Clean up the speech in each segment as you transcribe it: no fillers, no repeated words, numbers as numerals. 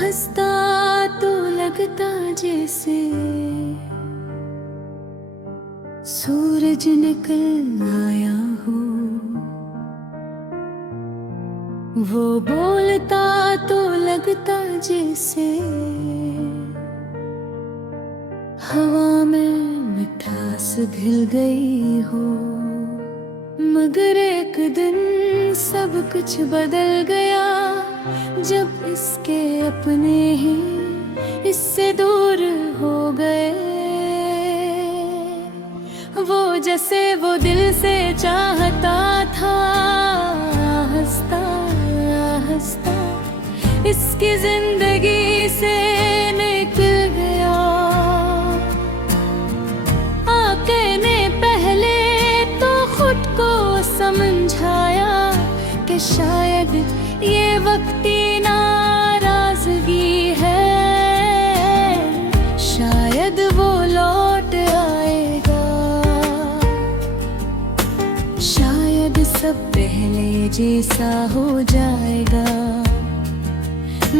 हंसता तो लगता जैसे सूरज निकल आया हो। वो बोलता तो लगता जैसे हवा में मिठास घिल गई हो। मगर एक दिन सब कुछ बदल गया जब इसके अपने ही इससे दूर हो गए। वो जैसे वो दिल से चाहता था, हंसता हंसता इसकी जिंदगी से निकल गया। आके ने पहले तो खुद को समझाया कि शायद ये वक्ती नाराजगी है, शायद वो लौट आएगा, शायद सब पहले जैसा हो जाएगा।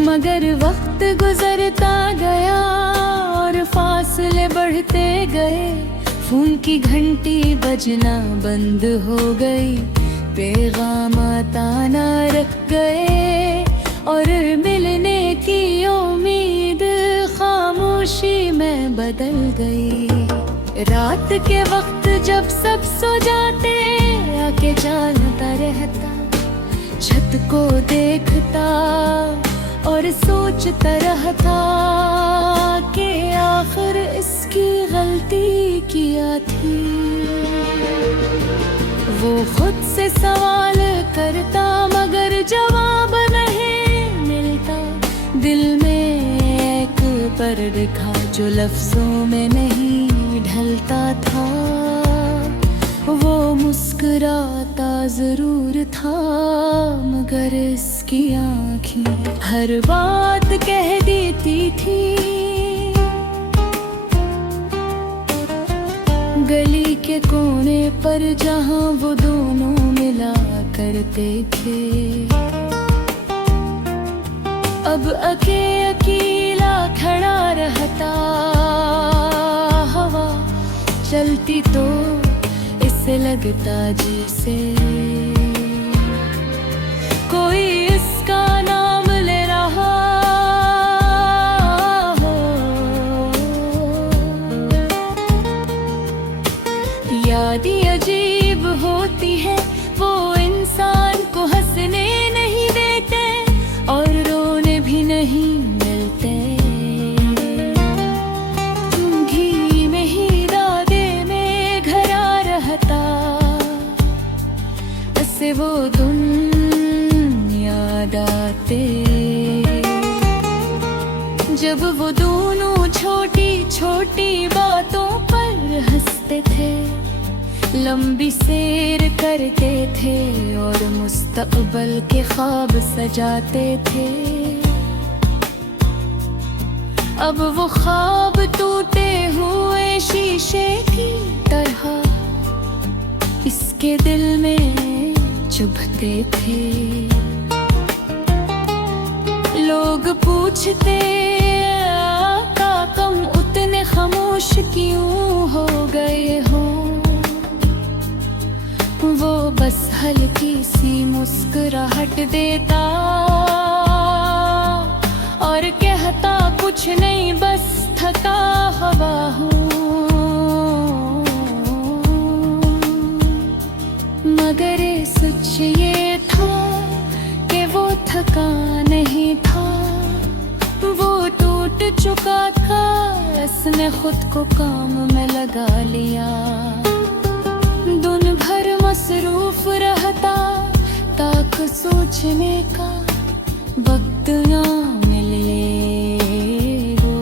मगर वक्त गुजरता गया और फासले बढ़ते गए। फोन की घंटी बजना बंद हो गई, पैगाम आना रख गए और मिलने की उम्मीद खामोशी में बदल गई। रात के वक्त जब सब सो जाते आके जानता रहता, छत को देखता और सोचता रहता कि आखिर इसकी गलती क्या थी। वो खुद से सवाल करता मगर जवाब नहीं मिलता। दिल में एक पर्दा था जो लफ्जों में नहीं ढलता था। वो मुस्कुराता जरूर था मगर इसकी आँखें हर बात कह देती थी। गली के कोने पर जहाँ वो दोनों मिला करते थे, अब अकेला खड़ा रहता। हवा चलती तो इसे लगता जैसे कोई इसका नाम ले रहा हो। यादें अजीब होती है, वो इंसान को हंसने नहीं देते और रोने भी नहीं मिलते। घी में ही राधे में घरा रहता, ऐसे वो दिन याद आते जब वो दोनों छोटी छोटी बातों पर हंसते थे। लंबी सैर करते थे और मुस्तकबल के ख्वाब सजाते थे। अब वो ख्वाब टूटे हुए शीशे की तरह इसके दिल में चुभते थे। लोग पूछते आका तुम उतने खामोश क्यों हो गए हो। वो बस हल्की सी मुस्कुराहट देता और कहता कुछ नहीं बस थका हुआ हूँ। मगर सच ये था कि वो थका नहीं था, वो टूट चुका था। उसने खुद को काम में लगा लिया, दिन भर मसरूफ रहता ताकि सोचने का वक्त ना मिले वो।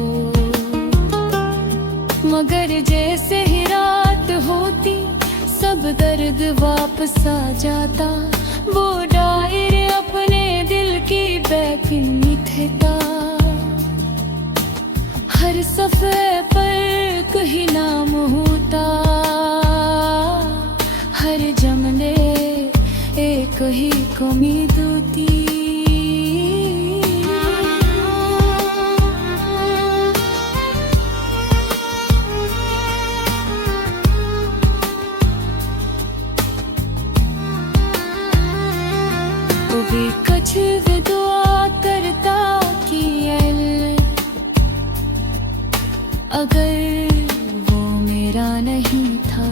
मगर जैसे ही रात होती सब दर्द वापस आ जाता। वो डायरे अपने दिल की बेखनी था, हर सफ़े पर कहीं नाम होता। हर जमले एक ही उम्मीद होती। अगर वो मेरा नहीं था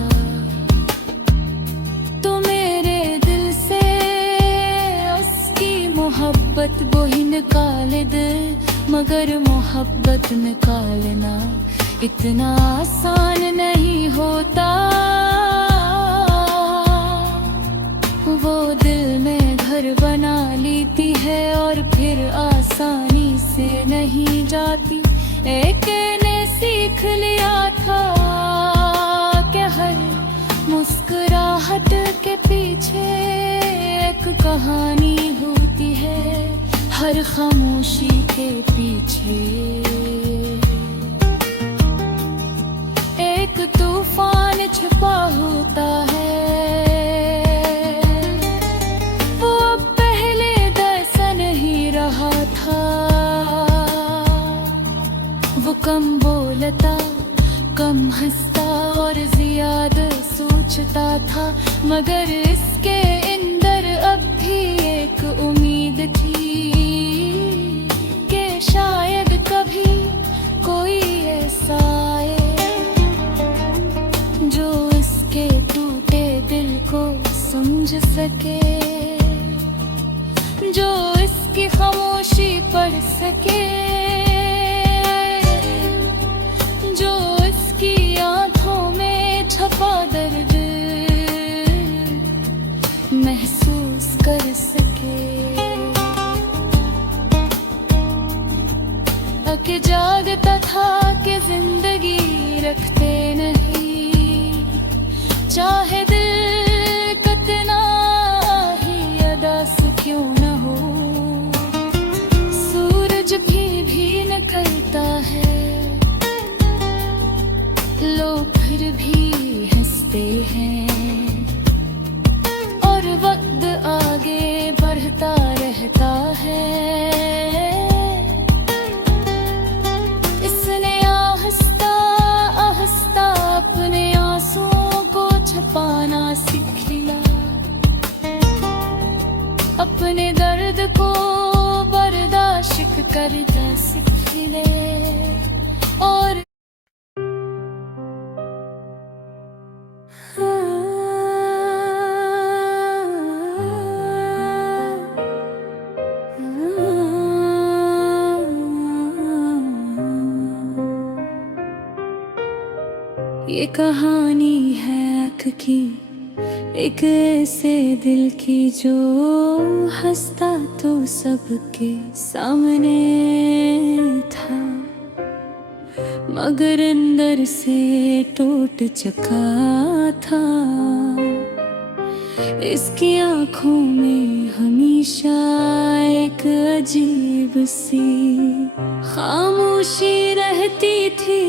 तो मेरे दिल से उसकी मोहब्बत वो ही निकाले दे। मगर मोहब्बत निकालना इतना आसान नहीं होता। वो दिल में घर बना लेती है और फिर आसानी से नहीं जाती। एक ने सीख लिया था कि हर मुस्कुराहट के पीछे एक कहानी होती है, हर खामोशी के पीछे एक तूफान छिपा होता है। वो पहले जैसा नहीं रहा था। वो कम बोलता, कम हंसता और ज्यादा सोचता था। मगर इसके अंदर अब भी एक उम्मीद थी कि शायद कभी कोई ऐसा आए जो इसके टूटे दिल को समझ सके, जो इसकी खामोशी पढ़ सके, जो इसकी आंखों में छपा दर्द महसूस कर सके। कि जागता था कि जिंदगी रखते नहीं, चाहे दिल कितना ही अदास क्यों न हो। सूरज भी निकलता है, लोग फिर भी हंसते हैं और वक्त आगे बढ़ता रहता है। अपने आंसुओं को छुपाना सीख लिया, अपने दर्द को बर्दाश्त करना सीख ले। और ये कहानी है आँख की, एक ऐसे दिल की जो हंसता तो सबके सामने था, मगर अंदर से टूट चुका था। इसकी आँखों में हमेशा एक अजीब सी खामोशी रहती थी।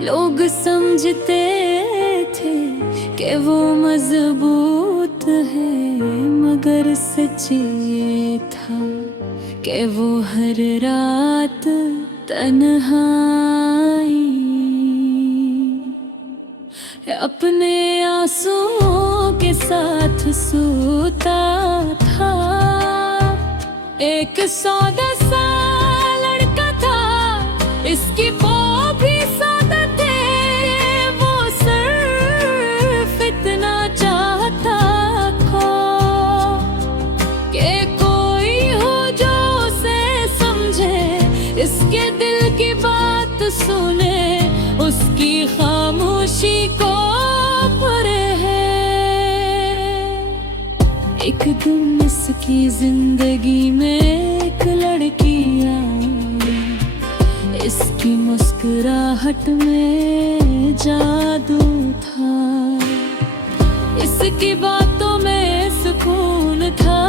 लोग समझते थे कि वो मजबूत है, मगर सच ये था कि वो हर रात तन्हाई अपने आंसुओं के साथ सोता था। एक 14 सा लड़का था, इसकी वो भी सादा थे। वो सिर्फ इतना चाहता था कि कोई हो जो उसे समझे, इसके दिल की बात सुने, उसकी खामोशी को पढ़े है। एक दिन इसकी जिंदगी में एक लड़की आई, इसकी मुस्कुराहट में जादू था, इसकी बातों में सुकून था।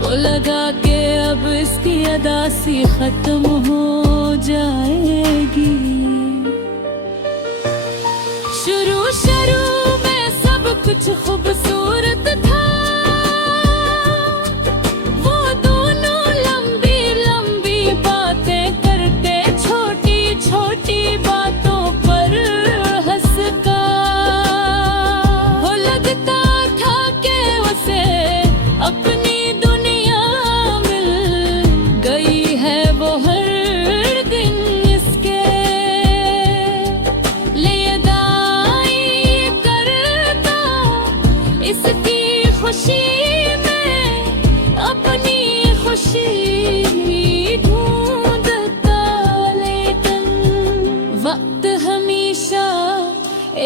वो लगा के अब इसकी अदासी खत्म हो जाएगी। शुरू में सब कुछ खूबसूरत था। वो दोनों लंबी लंबी बातें करते, छोटी छोटी बातों पर हंसता। वो लगता था कि उसे अपनी दुनिया मिल गई है। वो हर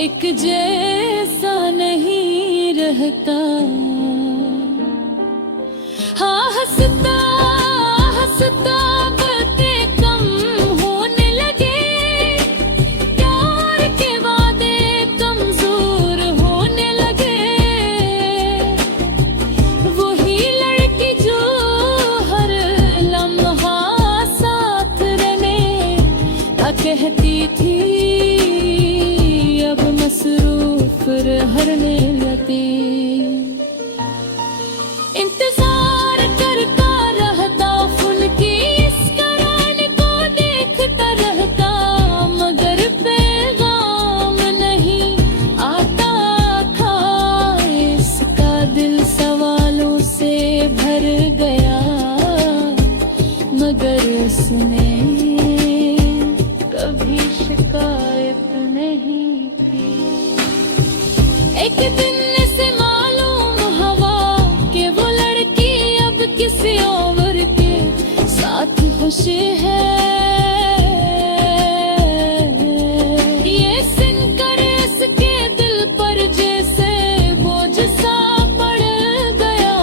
एक जैसा नहीं रहता। हाँ हंसता हंसता बातें कम होने लगे, प्यार के वादे कमजोर होने लगे। वही लड़की जो हर लम्हा साथ रहने का कहती थी, अब मसरूफ रहने लगी। इंतजार करता रहता फुल्की इस कराने को देखता रहता, मगर पैगाम नहीं आता था। इसका दिल सवालों से भर गया, मगर उसने कभी शिकायत नहीं की। एक दिन से मालूम हवा कि वो लड़की अब किसी और के साथ खुश है। ये सुनकर इसके दिल पर जैसे बोझ सा पड़ गया।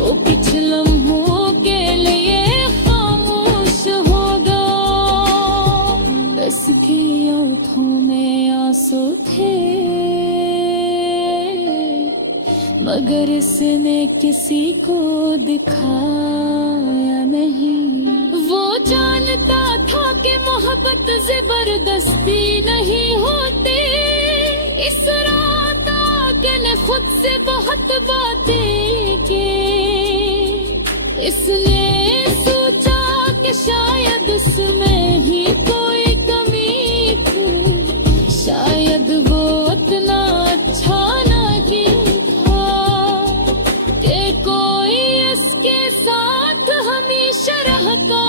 वो कुछ लम्हों के लिए खामोश हो गया। इसकी आंखों में आंसू थे, मगर इसने किसी को दिखाया नहीं। वो जानता था कि मोहब्बत जबरदस्ती नहीं होती। इस रात आगे ने खुद से बहुत बातें की। इसने सोचा कि शायद उसमें ही कोई कमी थी, शायद वो उतना अच्छा नहीं था कि कोई इसके साथ हमेशा रहता।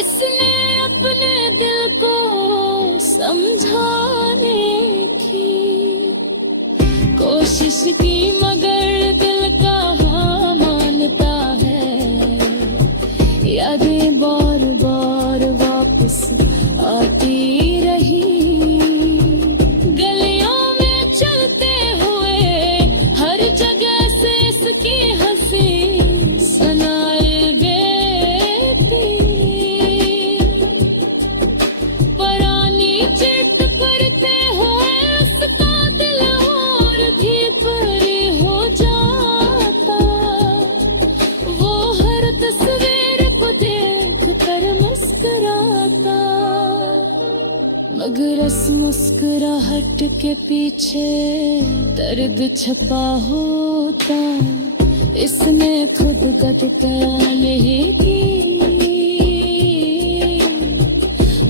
इसने अपने दिल को समझाने की कोशिश की, मगर दिल कहाँ मानता है। यादें बार बार वापस आती रही। गलियों में चलते हुए हर जगह से इसकी हंसी सुनाई देती। परानी चिट करते हुए उसका दिल और भी भारी हो जाता। वो हर तस्वीर को देख कर मुस्कुराता, मगर इस मुस्कुराहट के पीछे दर्द छपा होता। इसने खुद गद नहीं की,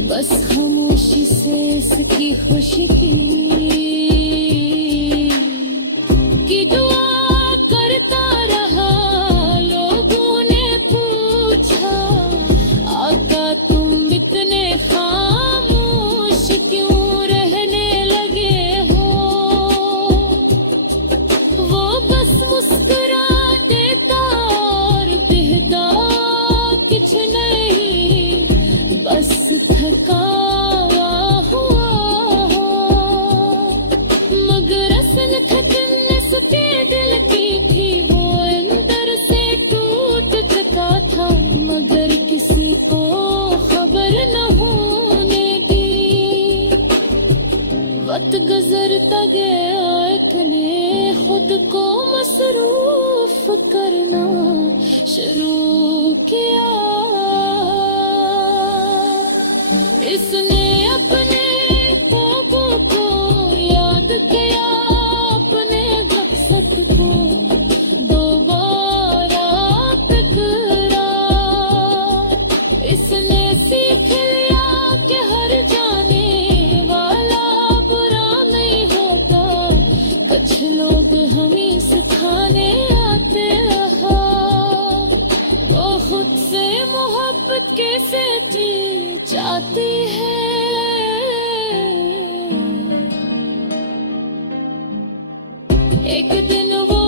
बस खामोशी से इसकी खुशी की दुआ करता रहा। लोगों ने पूछा, आका तुम इतने खामोश क्यों रहने लगे हो? वो बस मुस्कुरा देता और कहता कुछ नहीं, बस थकावा हुआ हो। मगर असल थकन इसके दिल की थी, वो अंदर से टूट चुका था, मगर किसी को खबर न होने दी। वक्त गुजरता गया, इतने खुद को मसरूफ करना शुरू किया। इसने अपने ख्वाबों को याद किया, अपने मकसद को दोबारा टकरा। इसने सीख लिया कि हर जाने वाला बुरा नहीं होता। कुछ लोग हमें सिखाने आते रहा, वो खुद से मोहब्बत कैसे जी जाती है। एक दिन वो